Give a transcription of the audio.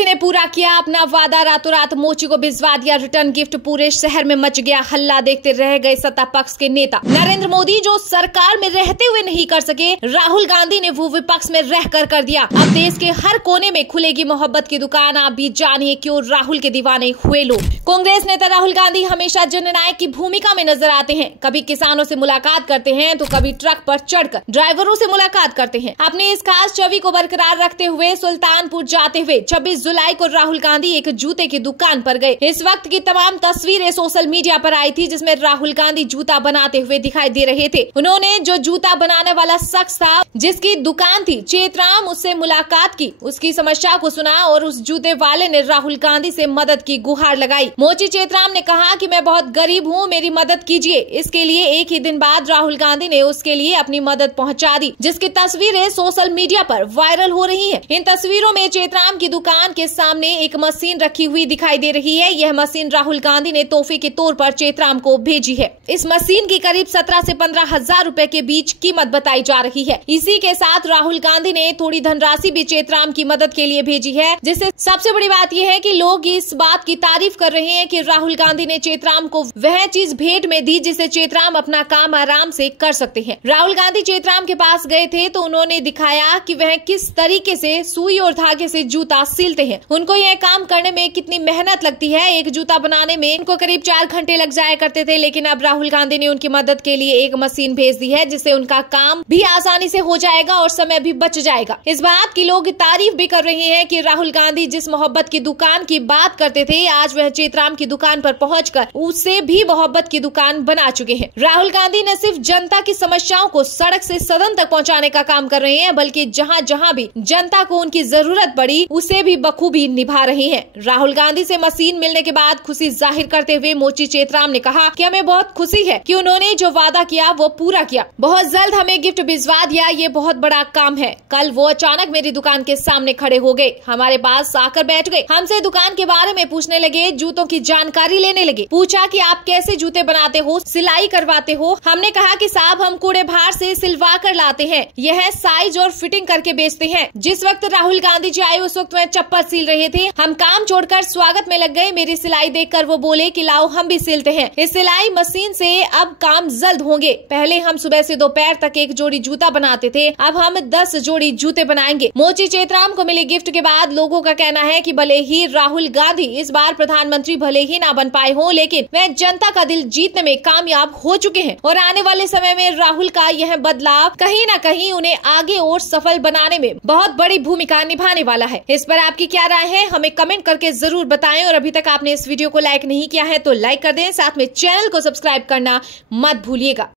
गांधी ने पूरा किया अपना वादा, रातों रात मोची को भिजवा दिया रिटर्न गिफ्ट। पूरे शहर में मच गया हल्ला, देखते रह गए सत्ता पक्ष के नेता। नरेंद्र मोदी जो सरकार में रहते हुए नहीं कर सके, राहुल गांधी ने वो विपक्ष में रहकर कर दिया। अब देश के हर कोने में खुलेगी मोहब्बत की दुकान। आप भी जानिए क्यों राहुल के दीवाने हुए लोग। कांग्रेस नेता राहुल गांधी हमेशा जननायक की भूमिका में नजर आते हैं। कभी किसानों से मुलाकात करते हैं तो कभी ट्रक पर चढ़कर ड्राइवरों से मुलाकात करते हैं। अपनी इस खास छवि को बरकरार रखते हुए सुल्तानपुर जाते हुए 26 जुलाई को राहुल गांधी एक जूते की दुकान पर गए। इस वक्त की तमाम तस्वीरें सोशल मीडिया पर आई थी, जिसमें राहुल गांधी जूता बनाते हुए दिखाई दे रहे थे। उन्होंने जो जूता बनाने वाला शख्स था, जिसकी दुकान थी चेतराम, उससे मुलाकात की, उसकी समस्या को सुना और उस जूते वाले ने राहुल गांधी से मदद की गुहार लगाई। मोची चेतराम ने कहा कि मैं बहुत गरीब हूँ, मेरी मदद कीजिए। इसके लिए एक ही दिन बाद राहुल गांधी ने उसके लिए अपनी मदद पहुँचा दी, जिसकी तस्वीरें सोशल मीडिया पर वायरल हो रही है। इन तस्वीरों में चेतराम की दुकान के सामने एक मशीन रखी हुई दिखाई दे रही है। यह मशीन राहुल गांधी ने तोहफे के तौर पर चेतराम को भेजी है। इस मशीन की करीब 17 से 15 हजार रुपए के बीच कीमत बताई जा रही है। इसी के साथ राहुल गांधी ने थोड़ी धनराशि भी चेतराम की मदद के लिए भेजी है। जिससे सबसे बड़ी बात यह है कि लोग इस बात की तारीफ कर रहे हैं कि राहुल गांधी ने चेतराम को वह चीज भेंट में दी जिससे चेतराम अपना काम आराम से कर सकते हैं। राहुल गांधी चेतराम के पास गए थे तो उन्होंने दिखाया कि वह किस तरीके से सुई और धागे से जूता सिलते हैं। उनको यह काम करने में कितनी मेहनत लगती है। एक जूता बनाने में उनको करीब 4 घंटे लग जाया करते थे, लेकिन अब राहुल गांधी ने उनकी मदद के लिए एक मशीन भेज दी है, जिससे उनका काम भी आसानी से हो जाएगा और समय भी बच जाएगा। इस बात की लोग तारीफ भी कर रहे हैं कि राहुल गांधी जिस मोहब्बत की दुकान की बात करते थे, आज वह चेतराम की दुकान पर पहुंचकर उससे भी मोहब्बत की दुकान बना चुके हैं। राहुल गांधी न सिर्फ जनता की समस्याओं को सड़क से सदन तक पहुंचाने का काम कर रहे हैं, बल्कि जहां जहां भी जनता को उनकी जरूरत पड़ी उसे भी बखूबी निभा रहे हैं। राहुल गांधी से मशीन मिलने के बाद खुशी जाहिर करते हुए मोची चेतराम ने कहा कि हमें बहुत खुशी है कि उन्होंने जो वादा किया वो पूरा किया। बहुत जल्द हमें गिफ्ट भिजवा दिया, ये बहुत बड़ा काम है। कल वो अचानक मेरी दुकान के सामने खड़े हो गए, हमारे पास आकर बैठ गए, हमसे दुकान के बारे में पूछने लगे, जूतों की जानकारी लेने लगे। पूछा कि आप कैसे जूते बनाते हो, सिलाई करवाते हो। हमने कहा कि साहब हम कूड़े भार से सिलवा कर लाते हैं, यह साइज और फिटिंग करके बेचते हैं। जिस वक्त राहुल गांधी जी आए उस वक्त वह चप्पल सिल रहे थे। हम काम छोड़कर स्वागत में लग गए। मेरी सिलाई देखकर वो बोले कि लाओ हम भी सिलते हैं। इस सिलाई मशीन से अब काम जल्द होंगे। पहले हम सुबह से दोपहर तक एक जोड़ी जूता बनाते थे, अब हम 10 जोड़ी जूते बनाएंगे। मोची चेतराम को मिले गिफ्ट के बाद लोगों का कहना है कि भले ही राहुल गांधी इस बार प्रधानमंत्री भले ही ना बन पाए हों, लेकिन वह जनता का दिल जीतने में कामयाब हो चुके हैं और आने वाले समय में राहुल का यह बदलाव कहीं न कहीं उन्हें आगे और सफल बनाने में बहुत बड़ी भूमिका निभाने वाला है। इस पर आपकी क्या राय है, हमें कमेंट करके जरूर बताएं और अभी तक आपने इस वीडियो को लाइक नहीं किया है तो लाइक कर दें, साथ में चैनल को सब्सक्राइब करना मत भूलिएगा।